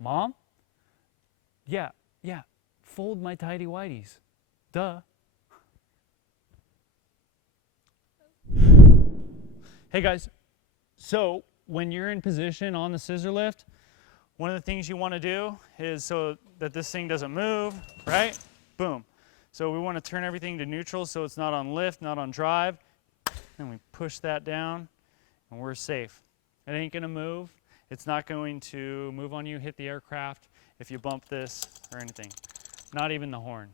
Mom? Yeah, fold my tidy whities. Duh. Hey guys, so when you're in position on the scissor lift, one of the things you want to do is so that this thing doesn't move, right? Boom. So we want to turn everything to neutral so it's not on lift, not on drive. And we push that down and we're safe. It ain't going to move. It's not going to move on you, hit the aircraft if you bump this or anything. Not even the horn.